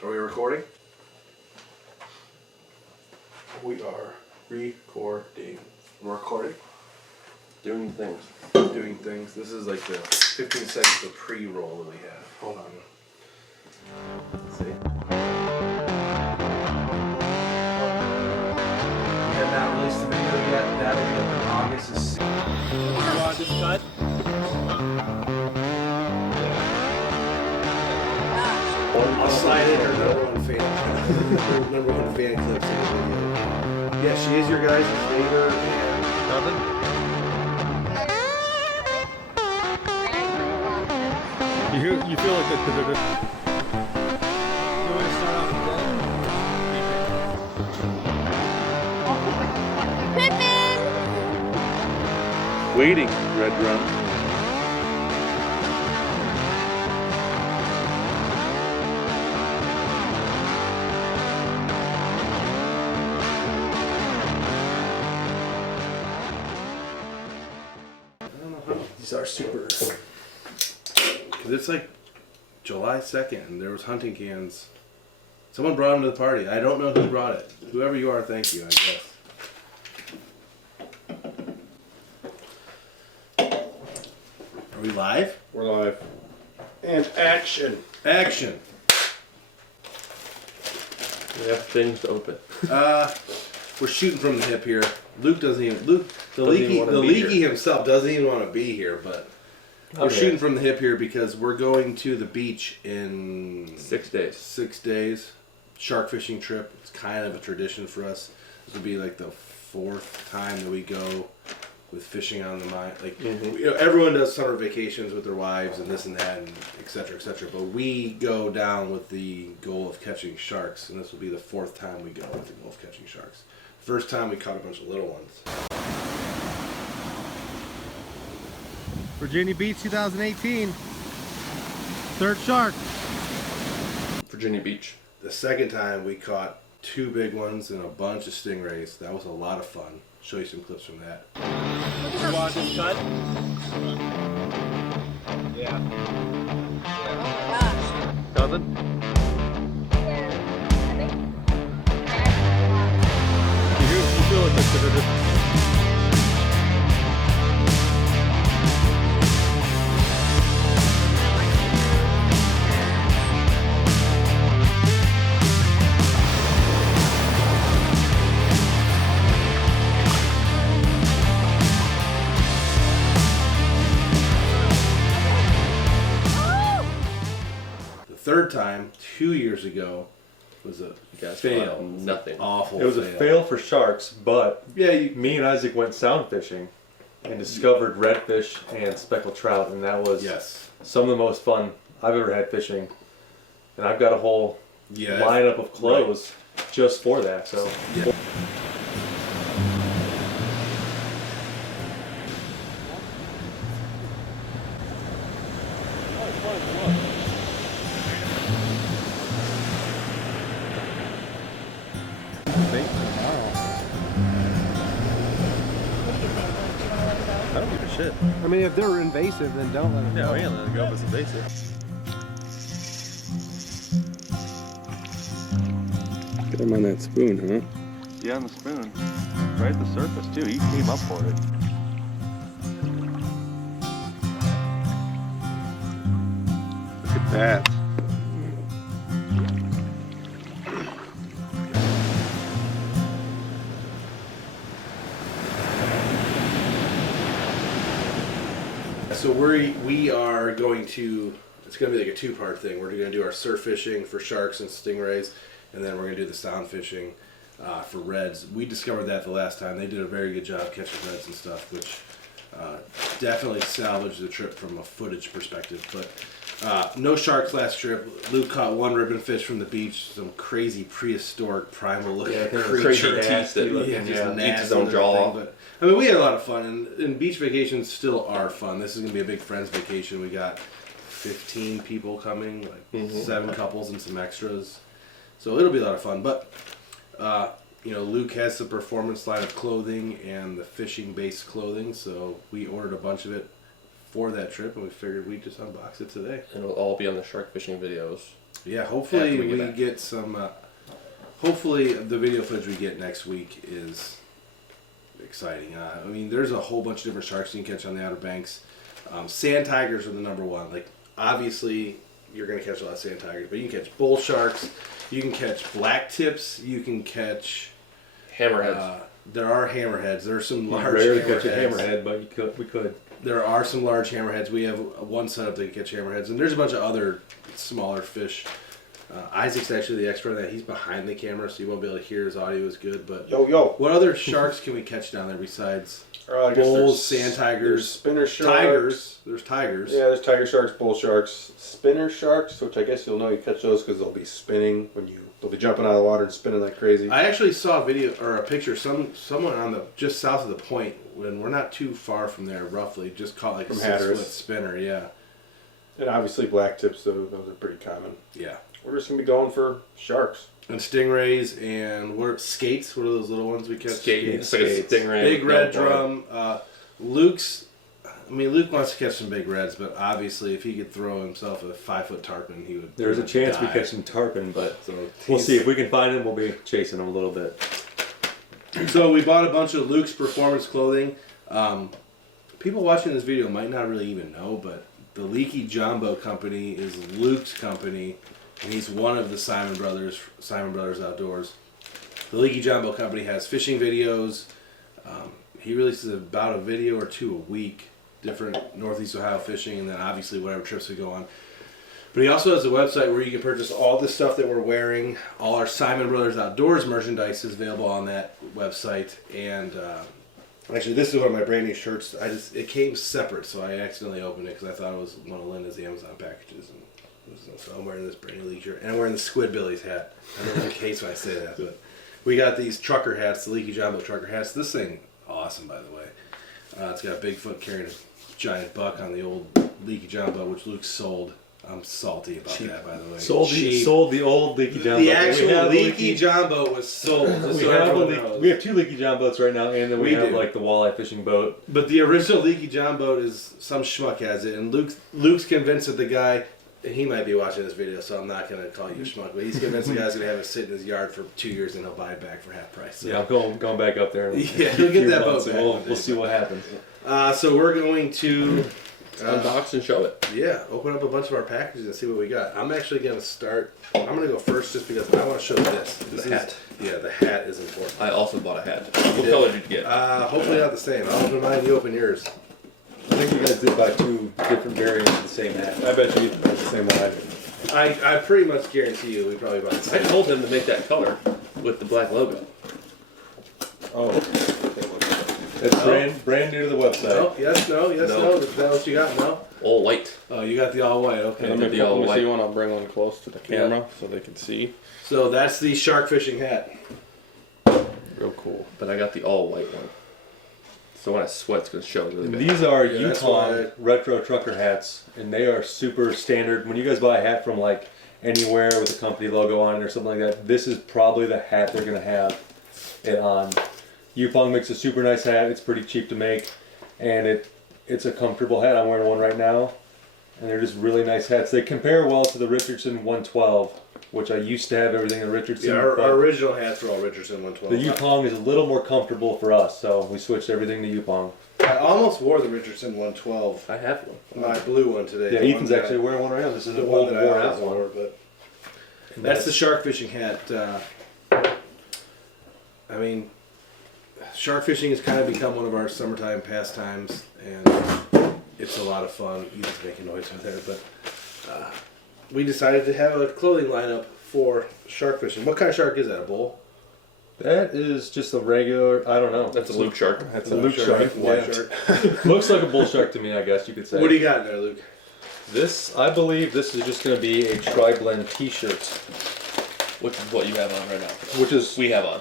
Are we recording? We are recording. We're recording? Doing things. Doing things. This is like the 15 seconds of pre-roll that we have. Hold on. Let's see. We have not released the video yet. That'll be up in August. Just cut. I'll slide in her number one fan clips in the video. Yeah, she is your guys' neighbor. Nothing. You feel like the. You want to start off with that? Waiting, Red Drum. These are super. Because it's like July 2nd and there was hunting cans. Someone brought them to the party. I don't know who brought it. Whoever you are, thank you, I guess. Are we live? We're live. And action. Action. We have things to open. We're shooting from the hip here. Luke doesn't even. The Leaky himself doesn't even want to be here, but we're shooting from the hip here because we're going to the beach in 6 days. 6 days. Shark fishing trip. It's kind of a tradition for us. This will be like the 4th time that we go with fishing on the mine. Like everyone does summer vacations with their wives and this and that and et cetera, et cetera. But we go down with the goal of catching sharks, and this will be the 4th time we go with the goal of catching sharks. First time we caught a bunch of little ones. Virginia Beach 2018. Third shark. Virginia Beach. The second time we caught 2 big ones and a bunch of stingrays. That was a lot of fun. Show you some clips from that. You want this cut? Yeah. Nothing? You feel like the. Third time, 2 years ago, was a fail. Nothing. Awful. It was a fail for sharks, but yeah, me and Isaac went sound fishing and discovered redfish and speckled trout, and that was some of the most fun I've ever had fishing. And I've got a whole lineup of clothes just for that. So. Yeah. I don't give a shit. I mean, if they're invasive, then don't let them go. Yeah, let them go if it's invasive. Get him on that spoon, huh? Yeah, on the spoon. Right at the surface, too. He came up for it. Look at that. So we are going to, it's going to be like a 2-part thing. We're going to do our surf fishing for sharks and stingrays, and then we're going to do the sound fishing for reds. We discovered that the last time. They did a very good job catching reds and stuff, which definitely salvaged the trip from a footage perspective. But no sharks last trip. Luke caught 1 ribbon fish from the beach, some crazy prehistoric primal looking creature. Nasty looking. Yeah, just Eats nasty his own jaw off. But I mean, we had a lot of fun, and beach vacations still are fun. This is going to be a big friends vacation. We got 15 people coming, like 7 couples and some extras. So it'll be a lot of fun. But, Luke has the performance line of clothing and the fishing-based clothing, so we ordered a bunch of it for that trip, and we figured we'd just unbox it today. And it'll all be on the shark fishing videos. Yeah, hopefully After we we get get some. Hopefully the video footage we get next week is exciting. I mean, there's a whole bunch of different sharks you can catch on the Outer Banks. Sand tigers are the number one. Like, obviously, you're going to catch a lot of sand tigers, but you can catch bull sharks, you can catch black tips, you can catch Hammerheads. there are hammerheads. There are some You large rarely hammerheads. catch a hammerhead, but we could. There are some large hammerheads. We have one setup that can catch hammerheads, and there's a bunch of other smaller fish. Isaac's actually the expert on that. He's behind the camera, so you won't be able to hear his audio as good. But Yo. what other sharks can we catch down there besides I guess bulls, there's- sand tigers, there's spinner sharks. tigers? There's tigers. Yeah, there's tiger sharks, bull sharks, spinner sharks, which I guess you'll know you catch those because they'll be spinning they'll be jumping out of the water and spinning like crazy. I actually saw a video or a picture. Someone on the just south of the point, when we're not too far from there, roughly, just caught like a From 6 Hatteras. foot spinner. Yeah, And obviously black tips, those are pretty common. yeah. We're just gonna be going for sharks. And stingrays and what are skates? What are those little ones we catch? Skate. It's like a Skates. stingray. Big with red no board. drum. Luke wants to catch some big reds, but obviously if he could throw himself a 5 foot tarpon, he would. There's a chance we die. catch some tarpon, but So we'll he's- see if we can find him. We'll be chasing him a little bit. So we bought a bunch of Luke's performance clothing. People watching this video might not really even know, but the Leaky Jumbo company is Luke's company, and he's one of the Siman Brothers Outdoors. The Leaky Jumbo company has fishing videos. He releases about a video or two a week, different Northeast Ohio fishing, and then obviously whatever trips we go on. But he also has a website where you can purchase all the stuff that we're wearing. All our Siman Brothers Outdoors merchandise is available on that website. And actually, this is one of my brand new shirts. It came separate, so I accidentally opened it because I thought it was one of Linda's Amazon packages. And so I'm wearing this brand new Leaky shirt, and I'm wearing the Squidbillies hat. I don't know in case when I say that, but we got these trucker hats, the Leaky Jumbo trucker hats. This thing, awesome, by the way. It's got a Bigfoot carrying a giant buck on the old Leaky Jumbo, which Luke sold. I'm salty about that, by the way. Sold the old Leaky John The boat. actual Leaky John boat was sold. just so everyone knows. We have 2 Leaky John boats right now, and then we have do. like the walleye fishing boat. But the original Leaky John boat is some schmuck has it, and Luke's convinced that the guy, and he might be watching this video, so I'm not going to call you a schmuck, but he's convinced the guy's going to have it sit in his yard for 2 years and he'll buy it back for half price. So. Yeah, I'm going back up there. Yeah, he'll get that boat back We'll, one day, we'll see what happens. So we're going to Unbox and show it. open up a bunch of our packages and see what we got. I'm actually going to start. I'm going to go first just because I want to show this. The hat. The hat is important. I also bought a hat. What color did you get? Hopefully not the same. I'll open mine. You open yours. I think you guys did buy 2 different variants of the same hat. I bet you it's the same one I did. I pretty much guarantee you we probably bought the I same. told him to make that color with the black logo. Oh. It's brand new to the website. No, yes, no. Is that what you got? No. All white. Oh, you got the all white. Okay. Let me the all white. see one. I'll bring one close to the camera so they can see. So that's the shark fishing hat. Real cool. But I got the all white one. So when I sweat, it's going to show really bad. These are Yeah, that's Yukon why- retro trucker hats, and they are super standard. When you guys buy a hat from like anywhere with a company logo on it or something like that, this is probably the hat they're gonna have it on. Yupong makes a super nice hat. It's pretty cheap to make, and it's a comfortable hat. I'm wearing one right now, and they're just really nice hats. They compare well to the Richardson 112, which I used to have everything in Richardson. Yeah, our but original hats were all Richardson 112. the Yupong is a little more comfortable for us, so we switched everything to Yupong. I almost wore the Richardson 112. I have one. My blue one today. Yeah, The Ethan's one that actually wearing one right now. This is the an one old that I worn always out one. wore, but that's the shark fishing hat. I mean, shark fishing has kind of become one of our summertime pastimes, and it's a lot of fun. Ethan's making noise over there, but we decided to have a clothing lineup for shark fishing. What kind of shark is that? A bull? That is just a regular, I don't know. That's a Luke shark. That's a Luke shark. White Yeah. shark. Looks like a bull shark to me, I guess you could say. What do you got in there, Luke? This, I believe this is just going to be a tri-blend t-shirt, Which is what you have on right now. which is, We have on.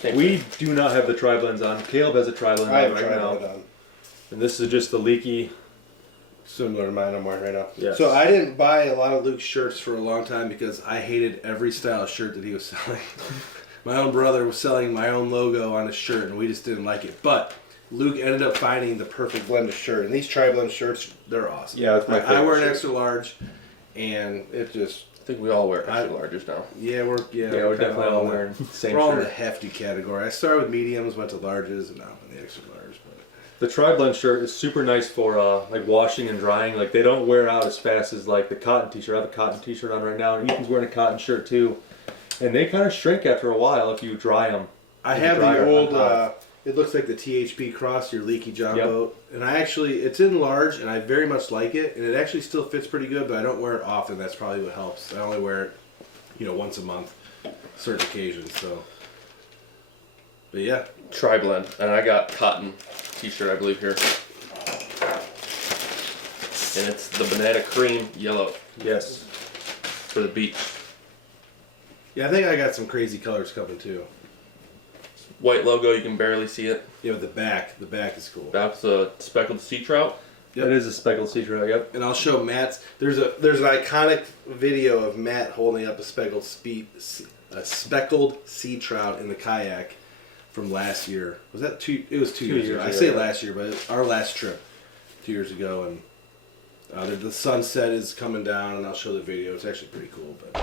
Same we do not have the tri-blends on. Caleb has a tri-blend I on haven't right tried now. it on. And this is just the Leaky. Similar to mine I'm wearing right now. Yes. So I didn't buy a lot of Luke's shirts for a long time because I hated every style of shirt that he was selling. My own brother was selling my own logo on his shirt, and we just didn't like it. But Luke ended up finding the perfect blend of shirt, and these tri-blend shirts, they're awesome. Yeah, that's my I wear favorite an shirt. extra large, and it just I think we all wear extra larges now. Yeah, we're we're definitely all wearing the same We're all in the shirt. hefty category. I started with mediums, went to larges, and now I'm in the extra large. But The tri-blend shirt is super nice for like washing and drying. Like they don't wear out as fast as like the cotton t-shirt. I have a cotton t-shirt on right now, and Ethan's wearing a cotton shirt too. And they kind of shrink after a while if you dry them. I have the old. It looks like the THP Cross, your Leaky John boat, and it's in large, and I very much like it, and it actually still fits pretty good, but I don't wear it often. That's probably what helps. I only wear it, once a month, certain occasions. So, but yeah, Tri-blend, and I got cotton t-shirt, I believe, here. And it's the banana cream yellow. Yes. For the beach. Yeah, I think I got some crazy colors coming too. White logo, you can barely see it. Yeah, with the back is cool. That's a speckled sea trout. Yep. It is a speckled sea trout. Yep. And I'll show Matt's. There's an iconic video of Matt holding up a speckled sea trout in the kayak from last year. Was that two? It was 2 years ago. I say last year, but our last trip 2 years ago, and the sunset is coming down, and I'll show the video. It's actually pretty cool. But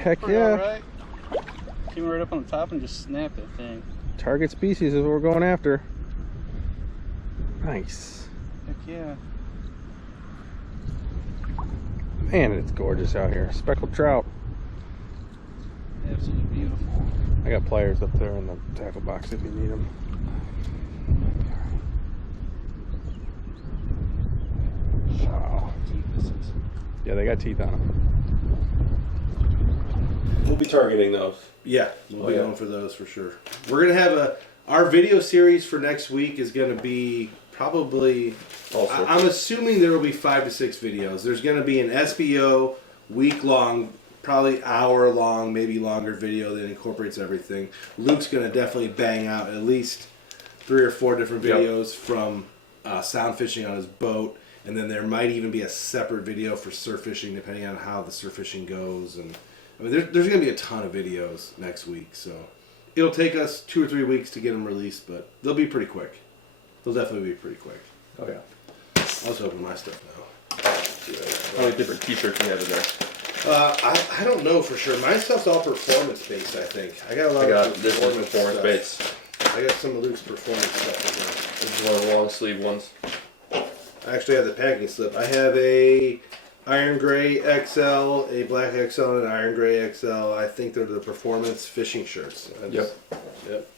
Heck yeah. Right. Came right up on the top and just snapped that thing. Target species is what we're going after. Nice. Heck yeah. Man, it's gorgeous out here. Speckled trout. Absolutely beautiful. I got pliers up there in the tackle box if you need them. Wow. Yeah, they got teeth on them. We'll be targeting those. yeah, we'll be going for those for sure. We're gonna have our video series for next week is gonna be probably. I'm assuming there will be 5 to 6 videos. There's gonna be an SBO week-long, probably hour-long, maybe longer video that incorporates everything. Luke's gonna definitely bang out at least 3 or 4 different videos from sound fishing on his boat, and then there might even be a separate video for surf fishing, depending on how the surf fishing goes. And I mean, there's going to be a ton of videos next week, so it'll take us 2 or 3 weeks to get them released, but they'll be pretty quick. They'll definitely be pretty quick. Oh yeah. I'll just open my stuff now. How many different t-shirts do you have in there? I don't know for sure. My stuff's all performance based, I think. I got a lot I got of this one performance stuff. base. I got some of Luke's performance stuff in there. This is one of the long sleeve ones. I actually have the packing slip. I have a iron gray XL, a black XL, and an iron gray XL. I think they're the performance fishing shirts. Yep.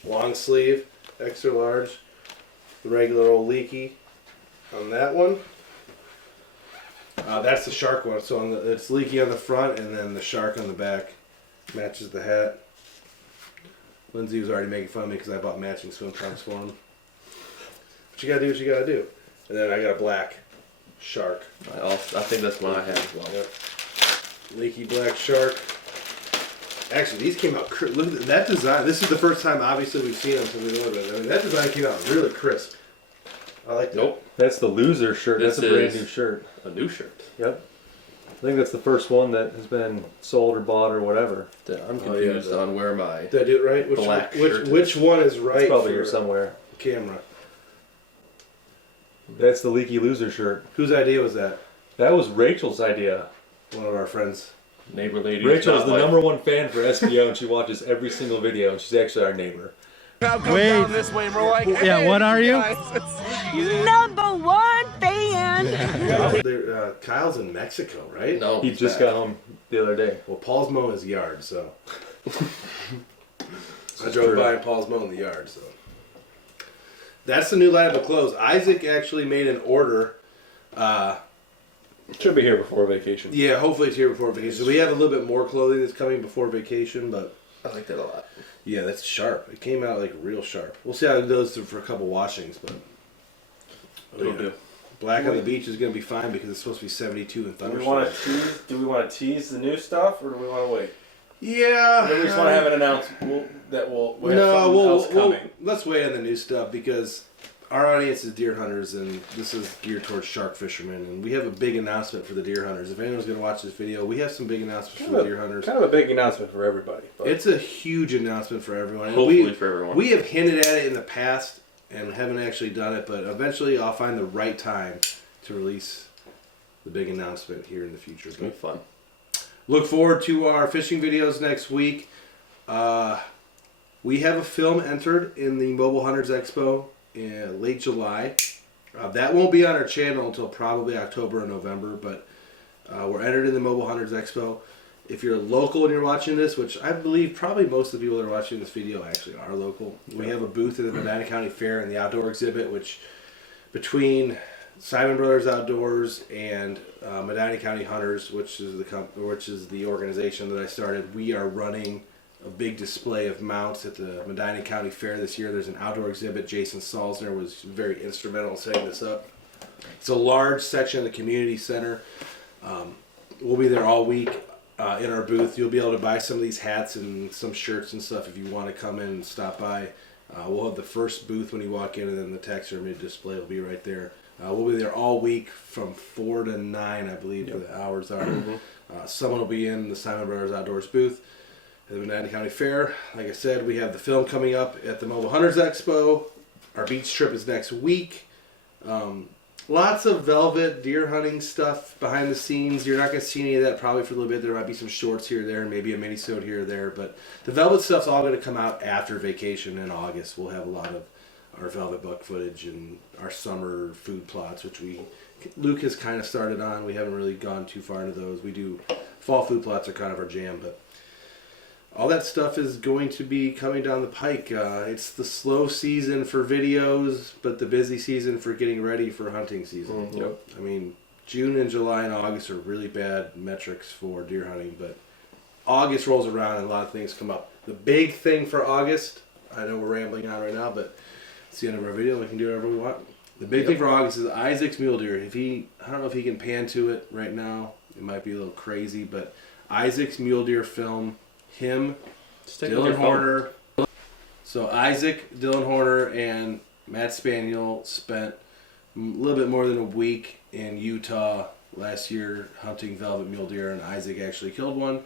Long sleeve, extra large. The regular old Leaky on that one. That's the shark one. So it's Leaky on the front, and then the shark on the back. Matches the hat. Lindsay was already making fun of me because I bought matching swim trunks for him. But you gotta do what you gotta do. And then I got a black shark. I think that's one I have as well. Yep. Leaky black shark. Actually, these came out. Look at that design. This is the first time, obviously, we've seen them since we ordered them. I mean, that design came out really crisp. I like that. Nope. That's the loser shirt. This That's a brand is new shirt. A new shirt. Yep. I think that's the first one that has been sold or bought or whatever. I'm confused on where my Did I do it right? black shirt Which one is right? It's probably for here somewhere. camera. That's the Leaky loser shirt. Whose idea was that? That was Rachel's idea. One of our friends. neighbor lady. Rachel is the #1 fan for SBO, and she watches every single video, and she's actually our neighbor. Wait. This way, we're like, Yeah, what are you? #1 fan. Kyle's in Mexico, right? No, He just got home the other day. Well, Paul's mowing his yard, so. I drove by and Paul's mowing the yard, so. That's the new lineup of clothes. Isaac actually made an order. Should be here before vacation. Yeah, hopefully it's here before vacation. So we have a little bit more clothing that's coming before vacation, but I like that a lot. yeah, that's sharp. It came out like real sharp. We'll see how it goes for a couple washings, but It'll do. Black on the beach is going to be fine because it's supposed to be 72 and Do we want thunderstorms. to tease the new stuff, or do we want to wait? Yeah. Or do we just want to have an announcement that we'll have No, something else coming? let's wait on the new stuff because our audience is deer hunters and this is geared towards shark fishermen, and we have a big announcement for the deer hunters. If anyone's going to watch this video, we have some big announcements for the deer hunters. Kind of a big announcement for everybody. But It's a huge announcement for everyone. And Hopefully for everyone. We have hinted at it in the past and haven't actually done it, but eventually I'll find the right time to release the big announcement here in the future. It's gonna be fun. Look forward to our fishing videos next week. We have a film entered in the Mobile Hunters Expo in late July. That won't be on our channel until probably October or November, but we're entered in the Mobile Hunters Expo. If you're local and you're watching this, which I believe probably most of the people that are watching this video actually are local, we have a booth at the Medina County Fair in the outdoor exhibit, which between Siman Brothers Outdoors and Medina County Hunters, which is the organization that I started, we are running a big display of mounts at the Medina County Fair this year. There's an outdoor exhibit. Jason Salzner was very instrumental in setting this up. It's a large section of the community center. We'll be there all week in our booth. You'll be able to buy some of these hats and some shirts and stuff if you want to come in and stop by. We'll have the first booth when you walk in, and then the taxidermy display will be right there. We'll be there all week from 4 to 9, I believe, the hours are. Someone will be in the Siman Brothers Outdoors booth at the Medina County Fair. Like I said, we have the film coming up at the Mobile Hunters Expo. Our beach trip is next week. Lots of velvet deer hunting stuff behind the scenes. You're not going to see any of that probably for a little bit. There might be some shorts here or there, and maybe a mini-sode here or there. But the velvet stuff's all going to come out after vacation in August. We'll have a lot of our velvet buck footage and our summer food plots, which Luke has kind of started on. We haven't really gone too far into those. We do fall food plots are kind of our jam, but all that stuff is going to be coming down the pike. It's the slow season for videos, but the busy season for getting ready for hunting season. Yep. I mean, June and July and August are really bad metrics for deer hunting, but August rolls around and a lot of things come up. The big thing for August, I know we're rambling on right now, but it's the end of our video. We can do whatever we want. The big thing for August is Isaac's mule deer. I don't know if he can pan to it right now. It might be a little crazy, but Isaac's mule deer film. Him, Dylan Horner. So Isaac, Dylan Horner, and Matt Spaniel spent a little bit more than a week in Utah last year hunting velvet mule deer, and Isaac actually killed one.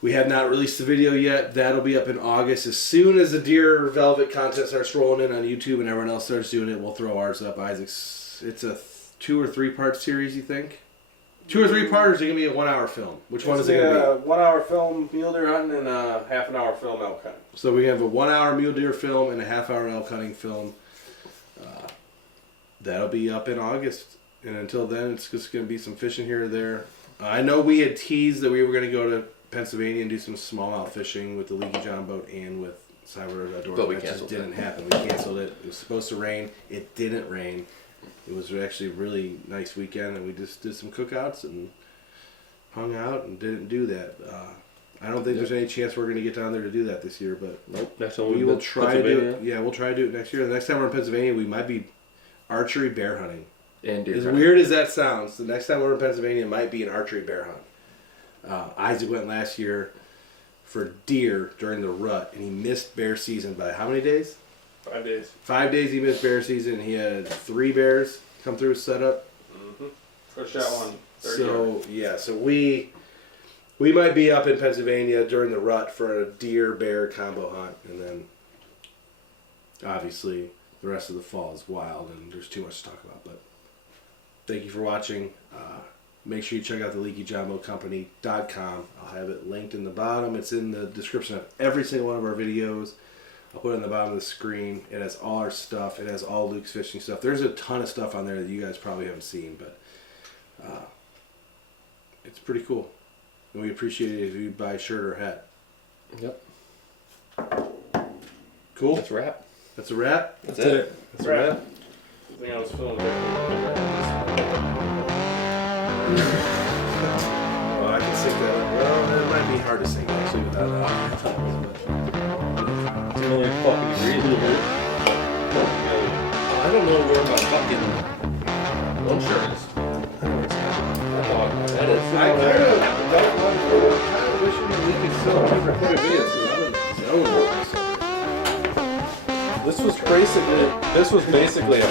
We have not released the video yet. That'll be up in August. As soon as the deer velvet content starts rolling in on YouTube and everyone else starts doing it, we'll throw ours up. Isaac's, it's a 2 or 3 part series, you think? 2 or 3 parters are going to be a 1 hour film. Which one is it going to be? 1 hour film mule deer hunting and a half an hour film elk hunting. So we have a 1 hour mule deer film and a half hour elk hunting film. That'll be up in August. And until then, it's just going to be some fishing here or there. I know we had teased that we were going to go to Pennsylvania and do some smallmouth fishing with the Leaky John boat and with Siman Brothers Outdoors. But we that just canceled didn't happen. We canceled it. It was supposed to rain. It didn't rain. It was actually a really nice weekend, and we just did some cookouts and hung out and didn't do that. I don't think there's any chance we're going to get down there to do that this year, but Nope. Next time we will try to do it. Yeah, we'll try to do it next year. The next time we're in Pennsylvania, we might be archery bear hunting. And deer As hunting. weird as that sounds, the next time we're in Pennsylvania, it might be an archery bear hunt. Isaac went last year for deer during the rut, and he missed bear season by how many days? 5 days. 5 days he missed bear season. He had 3 bears come through his setup. First shot one. So we might be up in Pennsylvania during the rut for a deer bear combo hunt, and then obviously the rest of the fall is wild and there's too much to talk about. But thank you for watching. Make sure you check out the LeakyJohnBoatCompany.com. I'll have it linked in the bottom. It's in the description of every single one of our videos. I'll put it in the bottom of the screen. It has all our stuff. It has all Luke's fishing stuff. There's a ton of stuff on there that you guys probably haven't seen, but it's pretty cool. And we appreciate it if you buy a shirt or a hat. Yep. Cool? That's a wrap. That's a wrap? That's it. That's a wrap? I think I was filming. Well, I can sing that. Well, it might be hard to sing actually without It's only fucking degrees. I don't know where my fucking One shirt is. That is. I kind of wishing that we could still record videos because I'm in zone. This was basically a